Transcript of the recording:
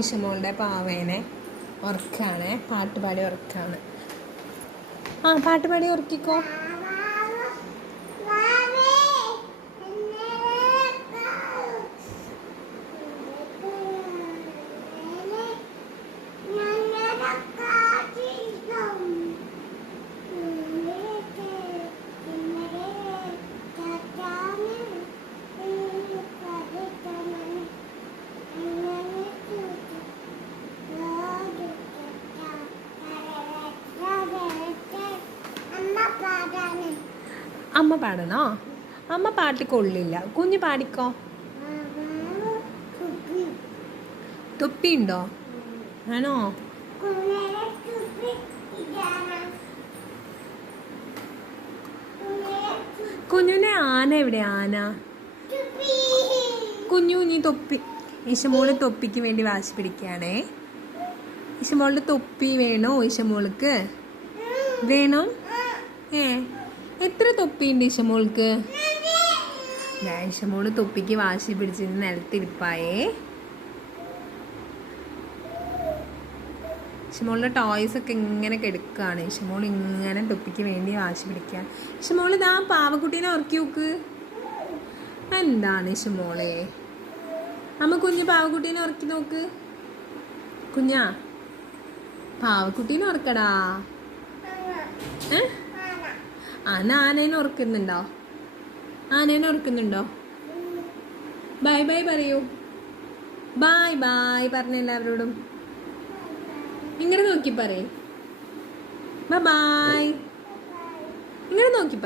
ഇഷമോളുടെ പാവേനെ ഉറക്കാണ്, പാട്ടുപാടി ഉറക്കാണ്. ആ പാട്ടുപാടി ഉറക്കിക്കോ. അമ്മ പാടണോ? അമ്മ പാട്ട് കൊള്ളില്ല, കുഞ്ഞ് പാടിക്കോ. തൊപ്പിയുണ്ടോ? ആണോ? കുഞ്ഞുനെ ആന എവിടെ? ആന കുഞ്ഞു തൊപ്പി. ഇഷമോള് തൊപ്പിക്ക് വേണ്ടി വാശി പിടിക്കുകയാണേ. ഇഷമോളുടെ തൊപ്പി വേണോ? ഇഷമോൾക്ക് വേണോ? എത്ര തൊപ്പിയുണ്ട് ഇഷമോൾക്ക്? ഇഷമോള് തൊപ്പിക്ക് വാശി പിടിച്ചിട്ട് നിലത്തിരിപ്പായേ. ഇഷമോളുടെ ടോയ്സ് ഒക്കെ ഇങ്ങനെ കെടുക്കുകയാണ്. ഇഷമോൾ ഇങ്ങനെ തൊപ്പിക്ക് വേണ്ടി വാശി പിടിക്കുക. ഇഷമോൾ ഇതാ പാവക്കുട്ടീനെ ഉറക്കി നോക്ക്. എന്താണ് ഇഷമോളെ? അമ്മ കുഞ്ഞു പാവക്കുട്ടീനെ ഉറക്കി നോക്ക്. കുഞ്ഞാ പാവക്കുട്ടീനെ ഉറക്കടാ. ആനേനെ ഉറക്കുന്നുണ്ടോ? ആനേനെ ഉറക്കുന്നുണ്ടോ? ബൈ ബൈ പറയൂ. ബൈ ബൈ പറഞ്ഞ എല്ലാവരോടും ഇങ്ങനെ നോക്കി പറയേ. ബൈ ഇങ്ങനെ നോക്കി.